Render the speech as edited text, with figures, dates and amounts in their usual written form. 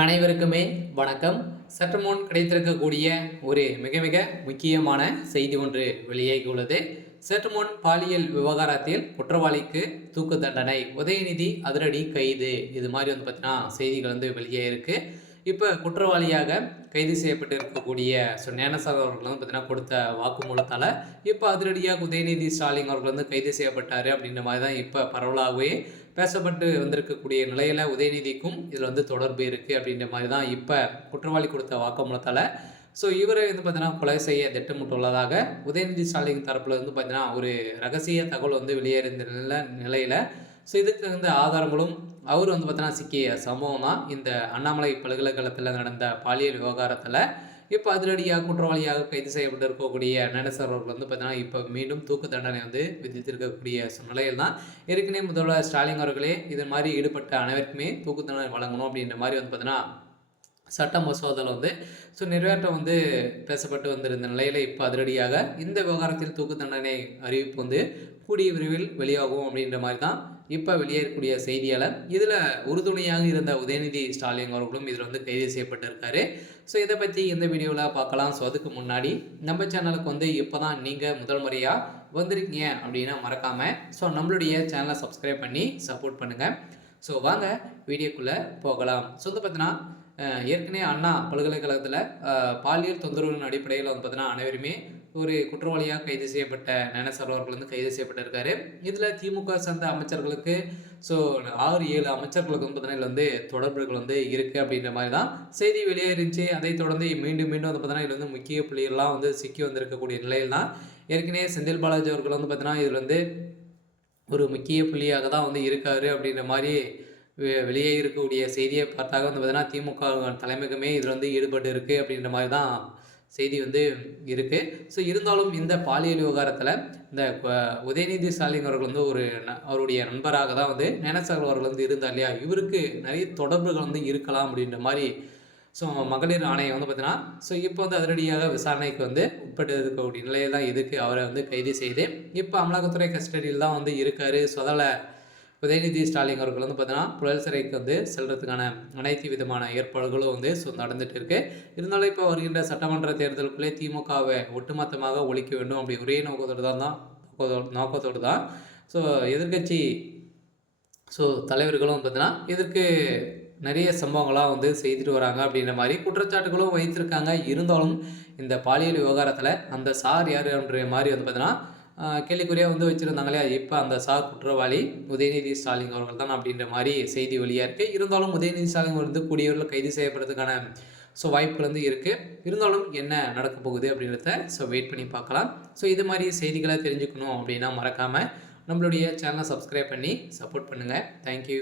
அனைவருக்குமே வணக்கம். சற்று முன் கிடைத்திருக்கக்கூடிய ஒரு மிக மிக முக்கியமான செய்தி ஒன்று வெளியாகியுள்ளது. சற்று முன் பாலியல் விவகாரத்தில் குற்றவாளிக்கு தூக்கு தண்டனை, உதயநிதி அதிரடி கைது, இது மாதிரி பார்த்தீங்கன்னா செய்திகள் வெளியாயிருக்கு. இப்போ குற்றவாளியாக கைது செய்யப்பட்டு இருக்கக்கூடிய ஞானசாமி அவர்கள் பார்த்தீங்கன்னா கொடுத்த வாக்குமூலத்தால் இப்போ அதிரடியாக உதயநிதி ஸ்டாலின் அவர்கள் கைது செய்யப்பட்டார் அப்படின்ற மாதிரி தான் இப்போ பரவலாகவே பேசப்பட்டு வந்திருக்கக்கூடிய நிலையில் உதயநிதிக்கும் இதில் தொடர்பு இருக்குது அப்படின்ற மாதிரி தான் இப்போ குற்றவாளி கொடுத்த வாக்குமூலத்தால் இவரை பார்த்தீங்கன்னா கொலை செய்ய திட்டமிட்டுள்ளதாக உதயநிதி ஸ்டாலின் தரப்பில் பார்த்தீங்கன்னா ஒரு ரகசிய தகவல் வெளியேறிய நிலையில் இதுக்கு ஆதாரங்களும் அவர் பார்த்தீங்கன்னா சிக்கிய சம்பவம் தான் இந்த அண்ணாமலை பல்கலைக்கழகத்தில் நடந்த பாலியல் விவகாரத்தில் இப்போ அதிரடியாக குற்றவாளியாக கைது செய்யப்பட்டு இருக்கக்கூடிய ஞானசாமி அவர்கள் பார்த்தீங்கன்னா இப்போ மீண்டும் தூக்கு தண்டனை விதித்திருக்கக்கூடிய நிலையில் தான் ஏற்கனவே முதல்வர் ஸ்டாலின் அவர்களே இது மாதிரி ஈடுபட்ட அனைவருக்குமே தூக்கு தண்டனை வழங்கணும் அப்படின்ற மாதிரி பார்த்தீங்கன்னா சட்ட மசோதாவில் நிறைவேற்றம் பேசப்பட்டு வந்திருந்த நிலையில் இப்போ அதிரடியாக இந்த விவகாரத்தில் தூக்கு தண்டனை அறிவிப்பு கூடிய விரைவில் வெளியாகும் அப்படின்ற மாதிரி தான் இப்போ வெளியேறக்கூடிய செய்தியால் இதில் உறுதுணையாக இருந்த உதயநிதி ஸ்டாலின் அவர்களும் இதில் கைது செய்யப்பட்டிருக்காரு. இதை பற்றி இந்த வீடியோவில் பார்க்கலாம். அதுக்கு முன்னாடி நம்ம சேனலுக்கு இப்போ தான் நீங்கள் முதல் முறையாக வந்திருக்கீங்க அப்படின்னா மறக்காமல் நம்மளுடைய சேனலை சப்ஸ்கிரைப் பண்ணி சப்போர்ட் பண்ணுங்கள். வாங்க வீடியோக்குள்ளே போகலாம். பார்த்தீங்கன்னா ஏற்கனவே அண்ணா பல்கலைக்கழகத்தில் பாலியல் தொந்தரவின் அடிப்படையில் பார்த்தீங்கன்னா அனைவருமே ஒரு குற்றவாளியாக கைது செய்யப்பட்ட ஞானசாமி அவர்கள் கைது செய்யப்பட்டிருக்காரு. இதில் திமுக சார்ந்த அமைச்சர்களுக்கு 6-7 அமைச்சர்களுக்கு பார்த்தீங்கன்னா இதில் தொடர்புகள் இருக்குது அப்படின்ற மாதிரி தான் செய்தி வெளியேறிச்சு. அதை தொடர்ந்து மீண்டும் பார்த்தீங்கன்னா இதில் முக்கிய புள்ளிகள்லாம் சிக்கி வந்திருக்கக்கூடிய நிலையில் தான் ஏற்கனவே செந்தில் பாலாஜி அவர்கள் பார்த்தீங்கன்னா இதில் ஒரு முக்கிய புள்ளியாக தான் இருக்காரு அப்படின்ற மாதிரி வெளியே இருக்கக்கூடிய செய்தியை பார்த்தாக பார்த்தீங்கன்னா திமுக தலைமைக்குமே இதில் ஈடுபட்டு இருக்குது அப்படின்ற மாதிரி தான் செய்தி இருக்குது. இருந்தாலும் இந்த பாலியல் விவகாரத்தில் இந்த உதயநிதி ஸ்டாலின் அவர்கள் ஒரு அவருடைய நண்பராக தான் ஞானசாமி அவர்கள் இருந்தார் இல்லையா, இவருக்கு நிறைய தொடர்புகள் இருக்கலாம் அப்படின்ற மாதிரி மகளிர் ஆணையம் பார்த்தீங்கன்னா இப்போ அதிரடியாக விசாரணைக்கு உட்பட்டு இருக்கக்கூடிய நிலையில் தான் இதுக்கு அவரை கைது செய்து இப்போ அமலாக்கத்துறை கஸ்டடியில் தான் இருக்கார். அதில் உதயநிதி ஸ்டாலின் அவர்கள் பார்த்தீங்கன்னா புழல் சிறைக்கு செல்றதுக்கான அனைத்து விதமான ஏற்பாடுகளும் நடந்துட்டு இருக்கு. இருந்தாலும் இப்போ வருகின்ற சட்டமன்ற தேர்தலுக்குள்ளே திமுகவை ஒட்டுமொத்தமாக ஒழிக்க வேண்டும் அப்படி ஒரே நோக்கத்தோடு தான் எதிர்கட்சி தலைவர்களும் பார்த்தீங்கன்னா இதற்கு நிறைய சம்பவங்களாக செய்துட்டு வராங்க அப்படின்ற மாதிரி குற்றச்சாட்டுகளும் வைத்திருக்காங்க. இருந்தாலும் இந்த பாலியல் விவகாரத்தில் அந்த சார் யாருன்ற மாதிரி பார்த்தீங்கன்னா கேள்விக்குறியாக வச்சுருந்தாங்க இல்லையா, இப்போ அந்த சார் குற்றவாளி உதயநிதி ஸ்டாலின் அவர்கள் தான் அப்படின்ற மாதிரி செய்தி வெளியாக இருக்குது. இருந்தாலும் உதயநிதி ஸ்டாலின் கூடியவர்கள் கைது செய்யப்படுறதுக்கான வாய்ப்புகள் இருக்குது. இருந்தாலும் என்ன நடக்க போகுது அப்படின்றத வெயிட் பண்ணி பார்க்கலாம். இது மாதிரி செய்திகளை தெரிஞ்சுக்கணும் அப்படின்னா மறக்காமல் நம்மளுடைய சேனலை சப்ஸ்கிரைப் பண்ணி சப்போர்ட் பண்ணுங்கள். தேங்க்யூ.